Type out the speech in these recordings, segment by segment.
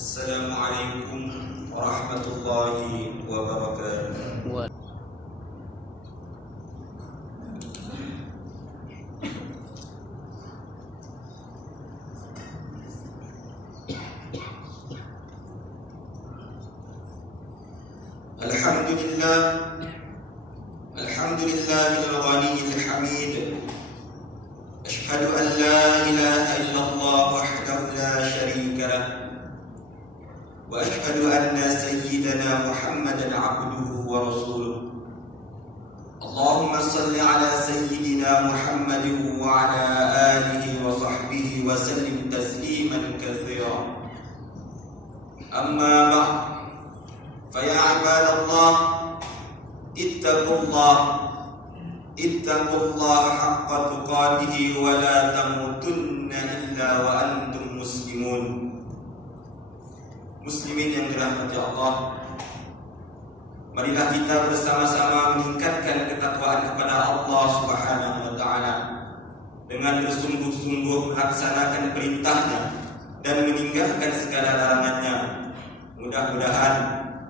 Assalamualaikum warahmatullahi wabarakatuh. Alhamdulillahil ghaniyil hamid. Ashhadu an la ilaha illallah wahdahu la syarika lah. Wa ashhadu anna sayyidana Muhammadan abduhu wa rasuluh. Allahumma salli ala sayyidina Muhammadin wa ala alihi wa sahbihi wa sallim tasliman katsira. Amma ba'd. Faya ibadallah, ittaqullah haqqa tuqatih wa la tamutunna illa wa antum muslimun. Muslimin yang dirahmati Allah, marilah kita bersama-sama meningkatkan ketakwaan kepada Allah Subhanahu wa taala dengan bersungguh-sungguh melaksanakan perintahnya dan meninggalkan segala larangannya. Mudah-mudahan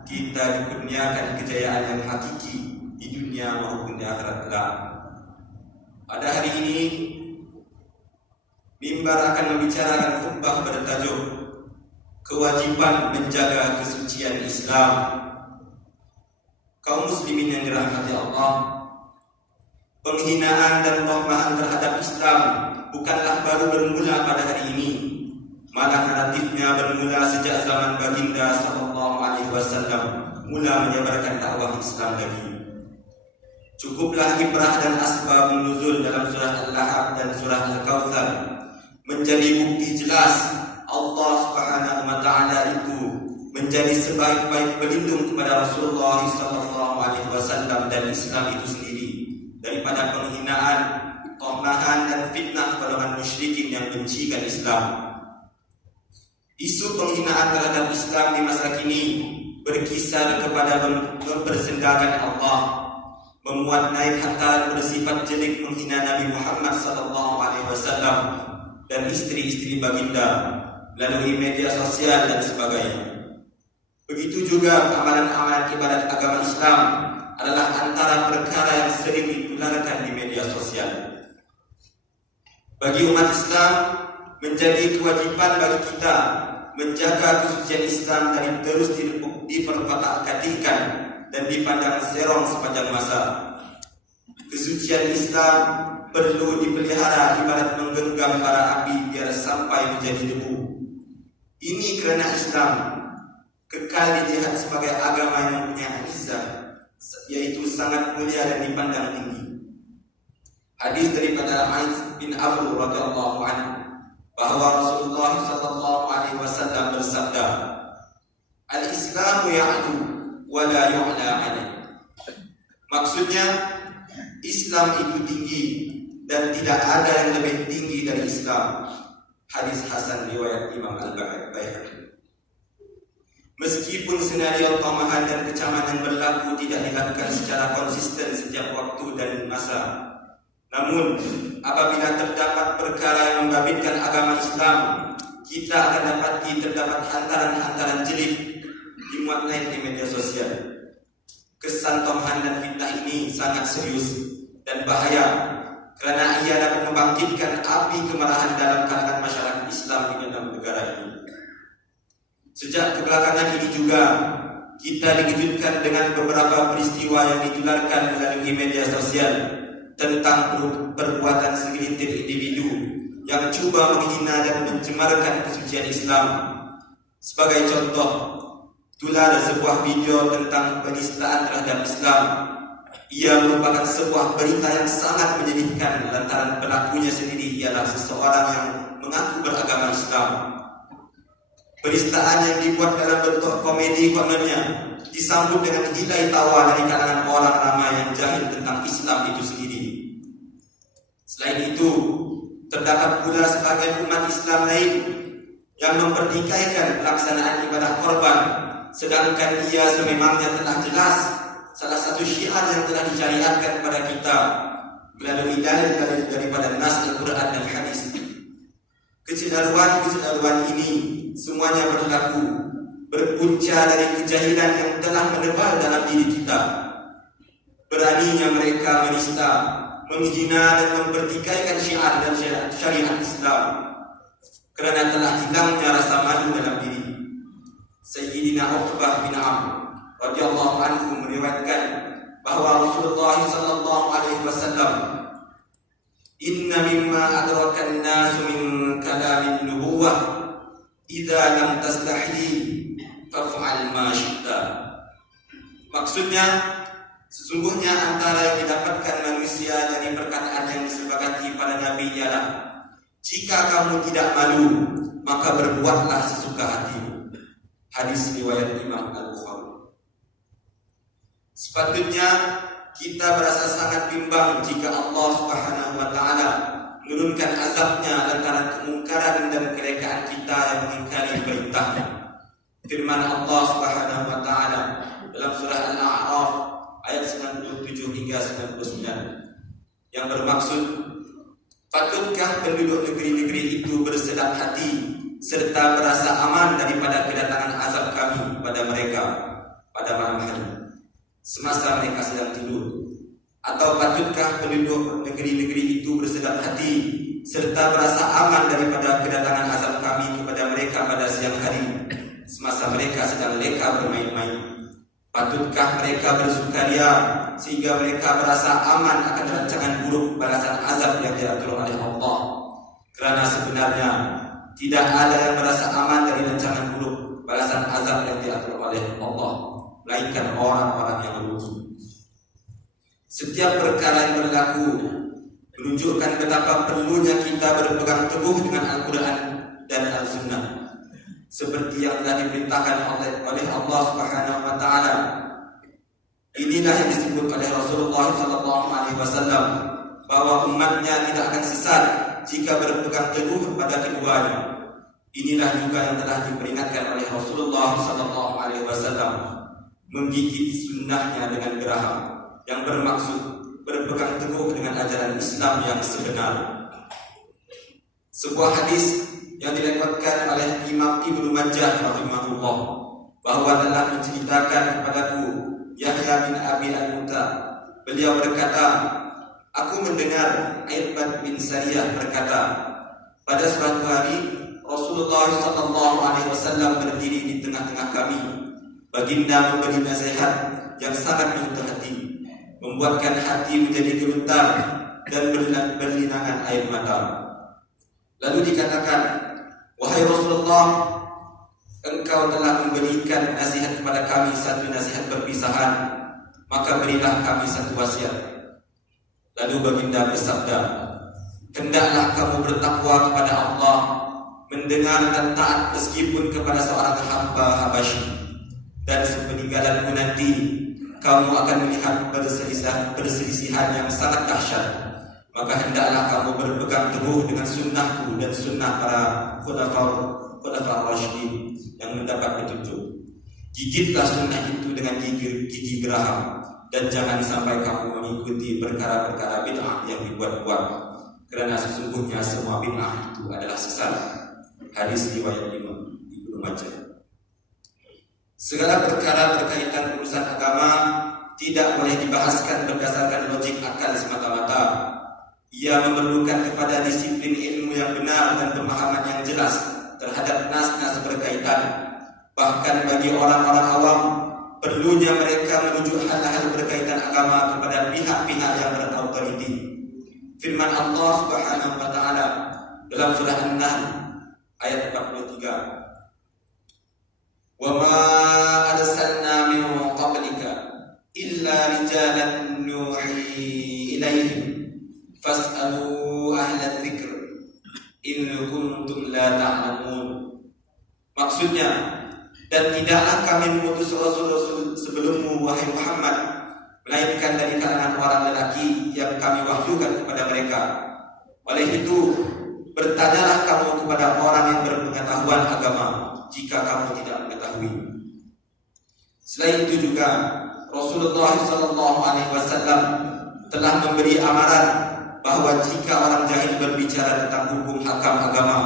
kita dikurniakan kejayaan yang hakiki di dunia maupun di akhirat kelak. Pada hari ini, mimbar akan membicarakan khutbah bertajuk kewajiban menjaga kesucian Islam. Kaum muslimin yang dirahmati Allah, penghinaan dan pemahaman terhadap Islam bukanlah baru bermula pada hari ini. Malah naratifnya bermula sejak zaman baginda sallallahu alaihi wasallam mula menyebarkan dakwah Islam lagi. Cukuplah ibrah dan asbabun nuzul dalam surah Al-Lahab dan surah Al-Kautsar menjadi bukti jelas Allah Subhanahu wa taala itu menjadi sebaik-baik pelindung kepada Rasulullah sallallahu alaihi wasallam dan Islam itu sendiri daripada penghinaan, tomahan dan fitnah golongan musyrikin yang bencikan Islam. Isu penghinaan terhadap Islam di masa kini berkisar kepada mempersendakan Allah, memuat naik hantaran bersifat jelek menghina Nabi Muhammad SAW dan istri-istri baginda melalui media sosial dan sebagainya. Begitu juga amalan-amalan ibadat agama Islam adalah antara perkara yang sering ditularkan di media sosial. Bagi umat Islam, menjadi kewajiban bagi kita menjaga kesucian Islam dari terus diperkotak-katikkan dan dipandang serong sepanjang masa. Kesucian Islam perlu dipelihara ibarat menggenggam bara api biar sampai menjadi debu. Ini kerana Islam kekal dilihat sebagai agama yang mempunyai izzah, yaitu sangat mulia dan dipandang tinggi. Hadis daripada A'idh bin Amr radhiyallahu anhu bahwa Rasulullah sallallahu alaihi wasallam bersabda, "Al-Islamu ya'lu wa la yu'la 'alaihi." Maksudnya, Islam itu tinggi dan tidak ada yang lebih tinggi dari Islam. Hadis hasan riwayat Imam Al-Baihaqi. Meskipun senario tomahan dan kecaman yang berlaku tidak dilakukan secara konsisten setiap waktu dan masa, namun apabila terdapat perkara yang membabitkan agama Islam, kita akan dapati terdapat hantaran-hantaran jelek dimuat naik di media sosial. Kesan tomahan dan fitnah ini sangat serius dan bahaya kerana ia dapat membangkitkan api kemarahan dalam kalangan masyarakat Islam di dalam negara ini. Sejak kebelakangan ini juga kita dikejutkan dengan beberapa peristiwa yang ditularkan melalui media sosial tentang perbuatan segelintir individu yang cuba menghina dan mencemarkan kesucian Islam. Sebagai contoh, tular sebuah video tentang penistaan terhadap Islam. Ia merupakan sebuah berita yang sangat menyedihkan lantaran pelakunya sendiri ialah seseorang yang mengaku beragama Islam. Penistaan yang dibuat dalam bentuk komedi kononnya disambut dengan hilai tawa dari kalangan orang ramai yang jahil tentang Islam itu sendiri. Selain itu, terdapat pula sebagian umat Islam lain yang memperdikaikan pelaksanaan ibadah korban, sedangkan ia sememangnya telah jelas salah satu syiar yang telah disyariatkan kepada kita melalui dalil daripada nas Al-Quran dan hadis. Kecenderungan ini semuanya berpunca dari kejahilan yang telah menebal dalam diri kita. Beraninya mereka menista, menghina dan mempertikaikan syiar dan syariat Islam kerana telah hilangnya rasa malu dalam diri. Sayyidina Uqbah bin Amr radhiyallahu anhu meriwayatkan bahawa Rasulullah sallallahu alaihi wasallam, "Inna mimma adraka an-nas min kalamin nubuwah idza lam tastahi faf'al ma syi'ta." Maksudnya, sesungguhnya antara yang didapatkan manusia dari perkataan yang disepakati pada Nabi ialah, jika kamu tidak malu, maka berbuatlah sesuka hatimu. Hadis riwayat Imam Al-Bukhari. Sepatutnya kita merasa sangat bimbang jika Allah Subhanahu wa taala menurunkan azabnya lantaran kemungkaran dan kerekaan kita yang mengingkari perintahnya. Firman Allah Subhanahu wa taala dalam surah Al-A'raf ayat 97 hingga 99 yang bermaksud, patutkah penduduk negeri-negeri itu bersedap hati serta merasa aman daripada kedatangan azab kami pada mereka pada malam hari semasa mereka sedang tidur? Atau patutkah penduduk negeri-negeri itu bersedap hati serta merasa aman daripada kedatangan azab kami kepada mereka pada siang hari semasa mereka sedang leka bermain-main? Patutkah mereka bersukaria sehingga mereka merasa aman akan rancangan buruk balasan azab yang diatur oleh Allah? Kerana sebenarnya tidak ada yang merasa aman dari rancangan buruk balasan azab yang diatur oleh Allah, melainkan orang-orang yang merugi. Setiap perkara yang berlaku menunjukkan betapa perlunya kita berpegang teguh dengan Al-Quran dan Al-Sunnah, seperti yang telah diperintahkan oleh Allah Subhanahu wa taala. Inilah yang disebut oleh Rasulullah sallallahu alaihi wasallam bahwa umatnya tidak akan sesat jika berpegang teguh pada keduanya. Inilah juga yang telah diperingatkan oleh Rasulullah sallallahu alaihi wasallam, menggigit sunnahnya dengan geraham, yang bermaksud berpegang teguh dengan ajaran Islam yang sebenar. Sebuah hadis yang dilewatkan oleh Imam Ibnu Majah rahimahullah bahwa telah menceritakan kepadaku Yahya bin Abi Al-Muta. Beliau berkata, aku mendengar Irbad bin Sariyah berkata, pada suatu hari Rasulullah sallallahu alaihi wasallam berdiri di tengah-tengah kami. Baginda memberi nasihat yang sangat menyentuh hati, membuatkan hati menjadi gemetar dan berlinangan air mata. Lalu dikatakan, wahai Rasulullah, engkau telah memberikan nasihat kepada kami satu nasihat perpisahan, maka berilah kami satu wasiat. Lalu baginda bersabda, hendaklah kamu bertakwa kepada Allah, mendengar dan taat meskipun kepada seorang hamba Habasyi, dan sepeninggalanmu nanti kamu akan melihat perselisihan yang sangat dahsyat. Maka hendaklah kamu berpegang teguh dengan sunnahku dan sunnah para khulafaur rasyidin yang mendapat petunjuk. Gigitlah sunnah itu dengan gigi geraham, dan jangan sampai kamu mengikuti perkara-perkara bid'ah yang dibuat-buat, kerana sesungguhnya semua bid'ah itu adalah sesat. Hadis riwayat Ibnu Majah. Segala perkara berkaitan urusan agama tidak boleh dibahaskan berdasarkan logik akal semata-mata. Ia memerlukan kepada disiplin ilmu yang benar dan pemahaman yang jelas terhadap nas-nas berkaitan. Bahkan bagi orang-orang awam, perlunya mereka merujuk hal-hal berkaitan agama kepada pihak-pihak yang berautoriti. Firman Allah Subhanahu wa taala dalam surah An-Nahl ayat 43, "Wa ma arsalna min qablika illa rijalan nuhi ilaihim fas'alu ahla dzikr in kuntum la ta'lamun." Maksudnya, dan tidaklah kami mengutus rasul-rasul sebelummu wahai Muhammad, melainkan dari kalangan orang lelaki yang kami wahyukan kepada mereka. Oleh itu, bertanyalah kamu kepada orang yang berpengetahuan agama jika kamu tidak mengetahui. Selain itu juga Rasulullah SAW telah memberi amaran bahawa jika orang jahil berbicara tentang hukum hakam agama,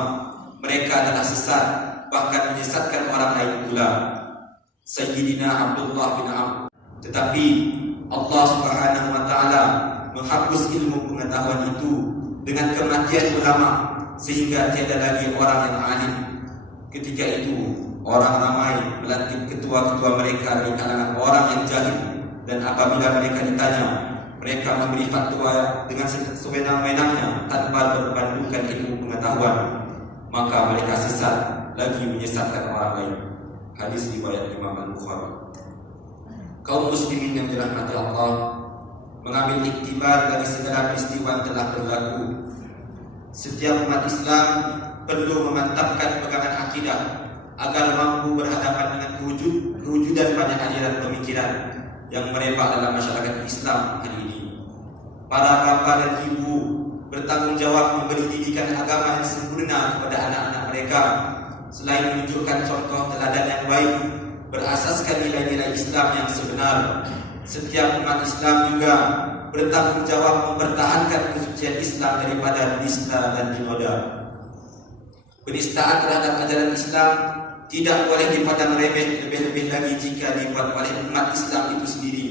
mereka adalah sesat, bahkan menyesatkan orang lain pula. Sayyidina Abdullah bin Amr. Tetapi Allah Subhanahu wa taala menghapus ilmu pengetahuan itu dengan kematian ulama, sehingga tiada lagi orang yang alim. Ketika itu orang ramai melantik ketua-ketua mereka dari kalangan orang yang jahil, dan apabila mereka ditanya, mereka memberi fatwa dengan sewenang-wenangnya tanpa berbandingkan ilmu pengetahuan, maka mereka sesat lagi menyesatkan orang lain. Hadis riwayat Imam Al-Bukhari. Kaum muslimin yang dirahmati Allah, mengambil iktibar dari segala peristiwa yang telah berlaku, setiap umat Islam perlu memantapkan pegangan akidah agar mampu berhadapan dengan kewujudan banyak aliran pemikiran yang merebak dalam masyarakat Islam hari ini. Para bapa dan ibu bertanggung jawab memberi didikan agama yang sempurna kepada anak-anak mereka, selain menunjukkan contoh teladan yang baik berasaskan nilai-nilai Islam yang sebenar. Setiap umat Islam juga bertanggung jawab mempertahankan kesucian Islam daripada penista dan dinoda. Penistaan terhadap ajaran Islam tidak boleh dipandang remeh, lebih-lebih lagi jika dibuat oleh umat Islam itu sendiri.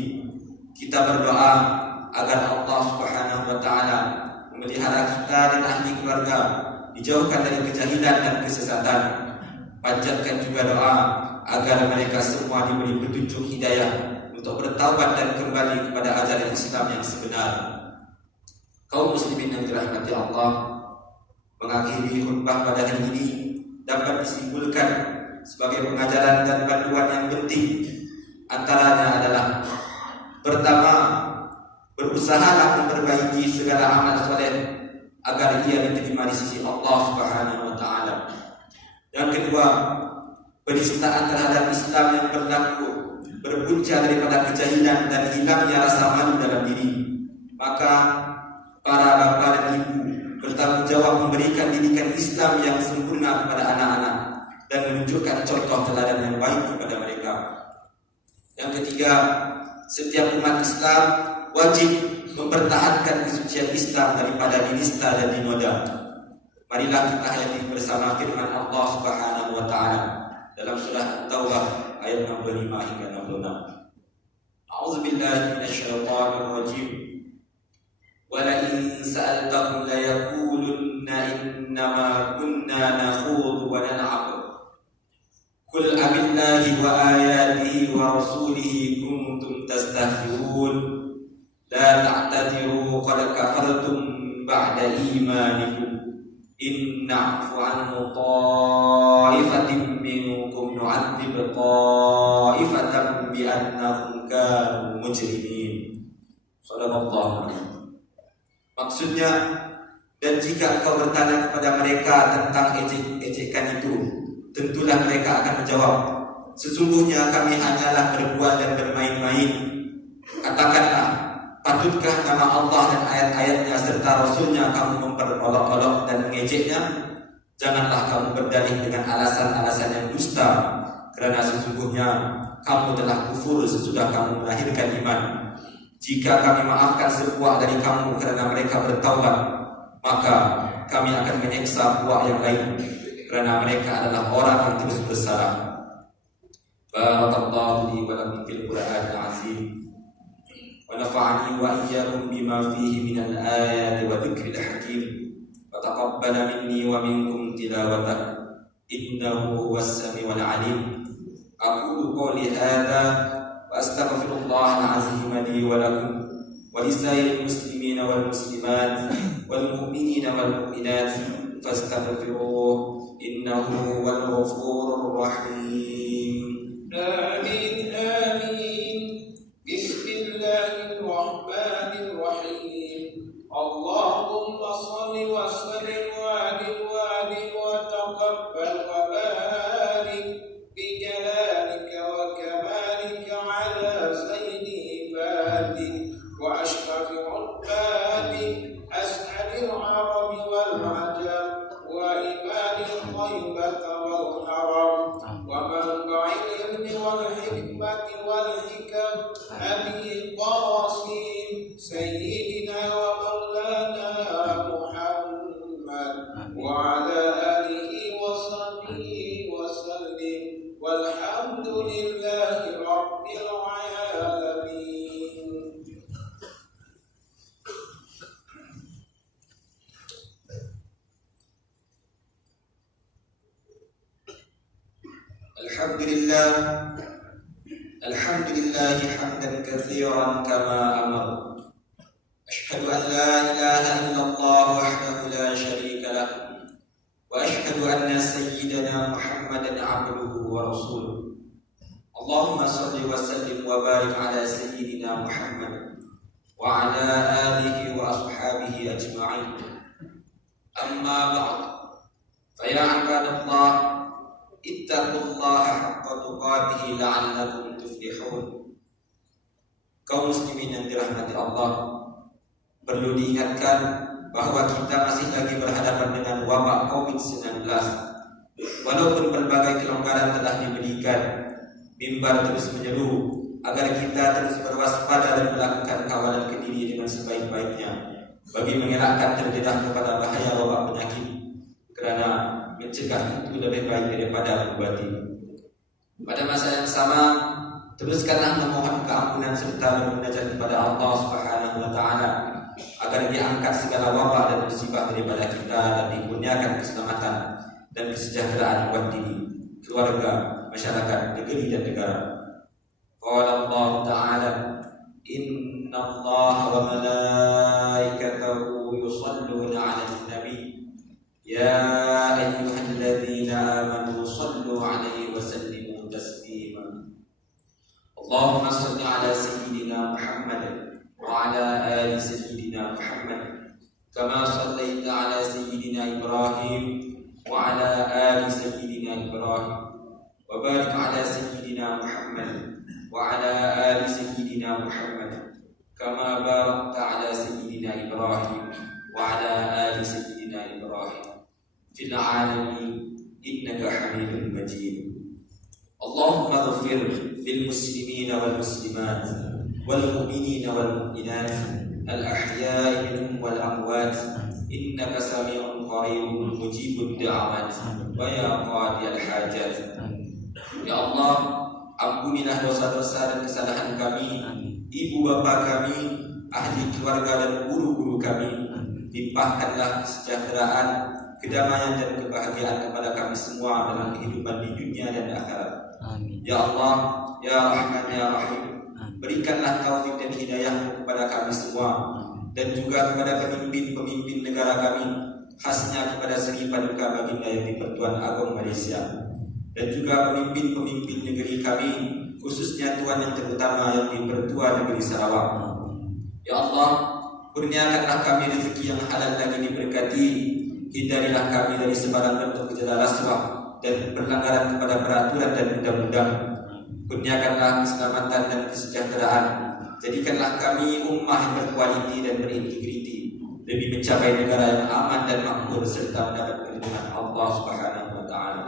Kita berdoa agar Allah Subhanahu wa taala memelihara kita dan ahli keluarga dijauhkan dari kejahilan dan kesesatan. Panjatkan juga doa agar mereka semua diberi petunjuk hidayah untuk bertaubat dan kembali kepada ajaran Islam yang sebenar. Kaum muslimin yang dirahmati Allah, mengakhiri khutbah pada hari ini dapat disimpulkan sebagai pengajaran dan panduan yang penting. Antaranya adalah: pertama, berusahalah memperbaiki segala amal soleh agar ia diterima di sisi Allah Subhanahu wa taala. Yang kedua, penistaan terhadap Islam yang berlaku berpunca daripada kejahilan dan hilangnya rasa malu dalam diri. Maka para bapa dan ibu bertanggung jawab memberikan didikan Islam yang sempurna kepada anak-anak dan menunjukkan contoh teladan yang baik kepada mereka. Yang ketiga, setiap umat Islam wajib mempertahankan kesucian Islam daripada dinista dan dinoda. Marilah kita hayati bersama firman Allah Subhanahu wa taala dalam surah At-Taubah ayat 65 hingga 66. A'udzubillahi minasyaitonir rajim. Wa la in sa'altahum la yaqulunna innama kunna nakhudhu wa nal'ab. Qul abillahi wa ayatihi wa rasulihi kuntum tastahzi'un. La ta'tadiru qad kafartum ba'da imanikum. In na'fu 'an ta'ifatin minkum nu'adzib ta'ifatan bi annahum kanu mujrimin. Shadaqallahu. Maksudnya, dan jika engkau bertanya kepada mereka tentang ejek-ejekan itu, tentulah mereka akan menjawab, sesungguhnya kami hanyalah berbual dan bermain-main. Katakanlah, patutkah nama Allah dan ayat-ayatnya serta Rasulnya kamu memperolok-olok dan mengejeknya? Janganlah kamu berdalih dengan alasan-alasan yang dusta, kerana sesungguhnya kamu telah kufur sesudah kamu melahirkan iman. Jika kami maafkan sebuah dari kamu kerana mereka bertaubat, maka kami akan menyeksa buah yang lain kerana mereka adalah orang yang terus bersalah. Barakallahu li wa lakum fil Qur'anil azim. ونفعني وإياكم بما فيه من الآيات وذكر الحكيم وتقبل مني ومنكم تلاوته إنه هو السميع العليم. أقول قولي هذا وأستغفر الله العظيم لي ولكم ولسائر المسلمين والمسلمات والمؤمنين والمؤمنات فاستغفروه إنه هو الغفور الرحيم. آمين آمين. بسم الله الرحمن الرحيم. اللهم صل وسلم وبارك وتقبل وبارك بجلالك وكمالك على سيد عبادك وأشرف عبادك أسعد العرب والعجم وإمام الطيبة والحرم ومنبع العلم والحكمة والحكم أبي القاسم سيدنا ومولانا محمد وعلى آله وسلم والحمد لله رب العالمين. الحمد لله حمدا كثيرا كما أمر. أشهد أن لا إله إلا الله وحده لا شريك له، وأشهد أن سيدنا محمدا عبده ورسوله. اللهم صل وسلم وبارك على سيدنا محمد وعلى آله وأصحابه أجمعين. أما بعد، فيا عباد الله، اتقوا الله حق تقاته لعلكم tuflihun. Kaum muslimin yang dirahmati Allah, perlu diingatkan bahwa kita masih lagi berhadapan dengan wabak COVID-19. Walaupun berbagai kelonggaran telah diberikan, mimbar terus menyeru agar kita terus berwaspada dan melakukan kawalan ke diri dengan sebaik-baiknya bagi mengelakkan terdedah kepada bahaya wabak penyakit, kerana mencegah itu lebih baik daripada mengobati. Pada masa yang sama, teruskanlah memohon keampunan serta bermunajat kepada Allah Subhanahu wa taala agar diangkat segala wabak dan musibah daripada kita dan dikurniakan keselamatan dan kesejahteraan buat diri, keluarga, masyarakat, negeri dan negara. Qala Allah Ta'ala, Inna Allah wa malaikatahu yusalluna 'alan nabi ya ayyuhalladzina amanu sallu 'alaihi wa sallimu taslima. Allahumma salli 'ala sayyidina Muhammad wa 'ala ali sayyidina Muhammad kama sallaita 'ala sayyidina Ibrahim wa 'ala ali sayyidina Ibrahim wa barik 'ala sayyidina Muhammad wa 'ala ali sayyidina Muhammad kama barakta 'ala sayyidina Ibrahim wa 'ala ali sayyidina Ibrahim fil 'alamin innaka Hamidum Majid. Allahumma ighfir lil muslimina wal muslimat wal mu'minina wal mu'minat al ahya'i minhum wal amwat innaka sami'un qaribun mujibud da'awat wa ya qadiyal hajat. Ya Allah, ampunilah dosa-dosa dan kesalahan kami, ibu bapa kami, ahli keluarga dan guru-guru kami. Limpahkanlah kesejahteraan, kedamaian dan kebahagiaan kepada kami semua dalam kehidupan di dunia dan akhirat. Ya Allah, ya Rahman, ya Rahim, berikanlah taufik dan hidayah kepada kami semua dan juga kepada pemimpin-pemimpin negara kami, khasnya kepada Sri Paduka Baginda yang di-Pertuan Agong Malaysia, dan juga pemimpin-pemimpin negeri kami, khususnya Tuan yang terutama yang di-Pertua Negeri Sarawak. Ya Allah, kurniakanlah kami rezeki yang halal lagi diberkati. Hindarilah kami dari sebarang bentuk gejala rasuah dan pelanggaran kepada peraturan dan undang-undang. Kurniakanlah keselamatan dan kesejahteraan. Jadikanlah kami ummah yang berkualiti dan berintegriti, lebih mencapai negara yang aman dan makmur serta mendapat perlindungan Allah Subhanahu wa taala.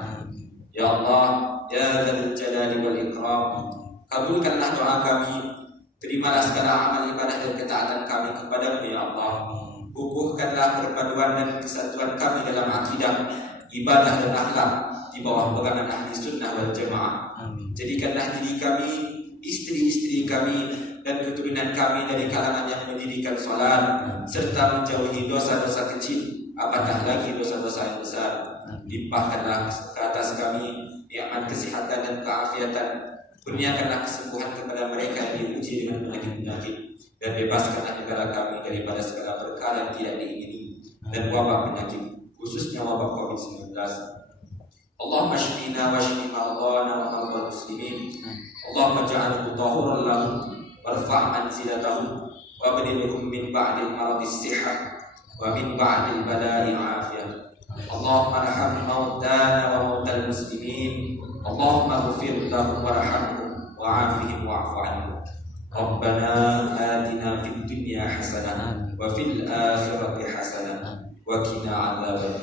Ya Allah, ya Dzal Jalali wal Ikram, kabulkanlah doa kami. Terimalah segala amal ibadah dan ketaatan kami kepadamu ya Allah. Kukuhkanlah perpaduan dan kesatuan kami dalam akidah, ibadah dan akhlak di bawah pegangan ahli sunnah wal jamaah. Jadikanlah diri kami, istri-istri kami dan keturunan kami dari kalangan yang mendirikan salat serta menjauhi dosa-dosa kecil, apatah lagi dosa-dosa yang besar. Limpahkanlah ke atas kami nikmat kesehatan dan keafiatan. Kurniakanlah kesembuhan kepada mereka yang diuji dengan penyakit-penyakit, dan bebaskanlah negara kami daripada segala perkara yang tidak diingini dan wabak penyakit, khususnya wabak COVID-19. Allahumma shfina wa shfi mardana wa mardal muslimin. Allahumma ja'alhu tahuran lahum warfa' manzilatahum wa abdilhum min ba'dil maradi as-sihah wa min ba'dil bala'i afiyah. Allahumma arham mautana wa mautal muslimin. Allahumma ighfir lahum warhamhum wa'afihim wa'fu 'anhum. Rabbana atina fid dunya hasanah wa fil akhirati hasanah wa qina 'adzaban